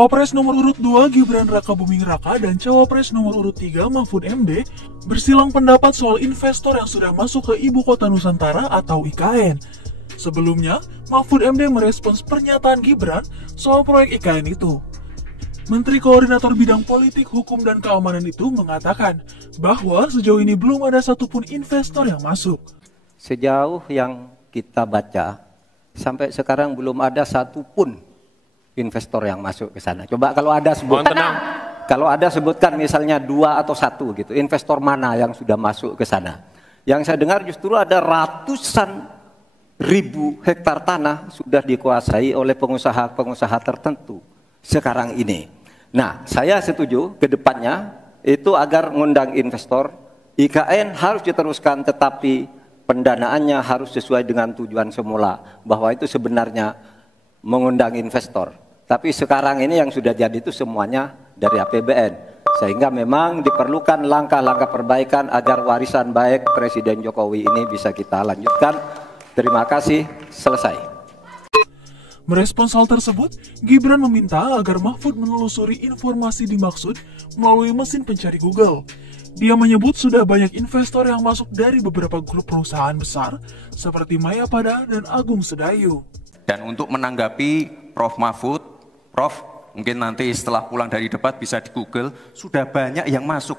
Cawapres nomor urut 2 Gibran Rakabuming Raka dan Cawapres nomor urut 3 Mahfud MD bersilang pendapat soal investor yang sudah masuk ke Ibu Kota Nusantara atau IKN. Sebelumnya, Mahfud MD merespons pernyataan Gibran soal proyek IKN itu. Menteri Koordinator Bidang Politik, Hukum, dan Keamanan itu mengatakan bahwa sejauh ini belum ada satupun investor yang masuk. Sejauh yang kita baca, sampai sekarang belum ada satupun investor yang masuk ke sana. Coba kalau ada sebutkan, sebutkan misalnya 2 atau 1 gitu, investor mana yang sudah masuk ke sana. Yang saya dengar justru ada ratusan ribu hektar tanah sudah dikuasai oleh pengusaha-pengusaha tertentu sekarang ini. Nah, saya setuju ke depannya itu agar mengundang investor, IKN harus diteruskan tetapi pendanaannya harus sesuai dengan tujuan semula, bahwa itu sebenarnya mengundang investor. Tapi sekarang ini yang sudah jadi itu semuanya dari APBN. Sehingga memang diperlukan langkah-langkah perbaikan agar warisan baik Presiden Jokowi ini bisa kita lanjutkan. Terima kasih, selesai. Merespons hal tersebut, Gibran meminta agar Mahfud menelusuri informasi dimaksud melalui mesin pencari Google. Dia menyebut sudah banyak investor yang masuk dari beberapa grup perusahaan besar seperti Mayapada dan Agung Sedayu. Dan untuk menanggapi Prof. Mahfud, Prof, mungkin nanti setelah pulang dari debat bisa di Google, sudah banyak yang masuk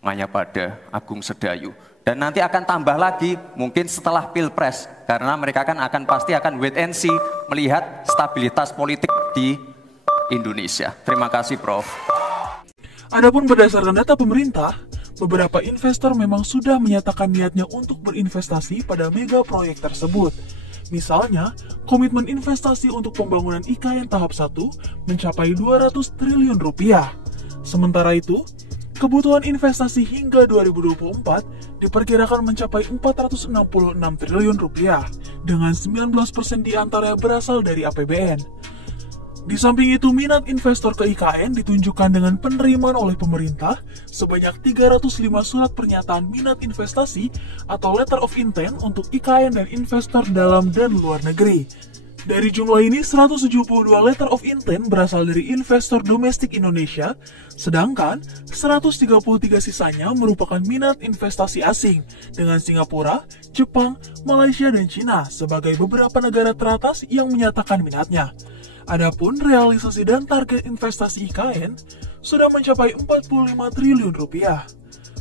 Mayapada, Agung Sedayu. Dan nanti akan tambah lagi mungkin setelah Pilpres, karena mereka pasti akan wait and see melihat stabilitas politik di Indonesia. Terima kasih, Prof. Adapun berdasarkan data pemerintah, beberapa investor memang sudah menyatakan niatnya untuk berinvestasi pada mega proyek tersebut. Misalnya, komitmen investasi untuk pembangunan IKN tahap 1 mencapai 200 triliun rupiah. Sementara itu, kebutuhan investasi hingga 2024 diperkirakan mencapai 466 triliun rupiah, dengan 19% diantaranya berasal dari APBN. Di samping itu, minat investor ke IKN ditunjukkan dengan penerimaan oleh pemerintah sebanyak 305 surat pernyataan minat investasi atau letter of intent untuk IKN dan investor dalam dan luar negeri. Dari jumlah ini, 172 letter of intent berasal dari investor domestik Indonesia, sedangkan 133 sisanya merupakan minat investasi asing dengan Singapura, Jepang, Malaysia, dan Cina sebagai beberapa negara teratas yang menyatakan minatnya. Adapun realisasi dan target investasi IKN sudah mencapai 45 triliun rupiah.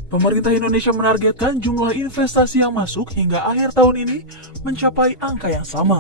Pemerintah Indonesia menargetkan jumlah investasi yang masuk hingga akhir tahun ini mencapai angka yang sama.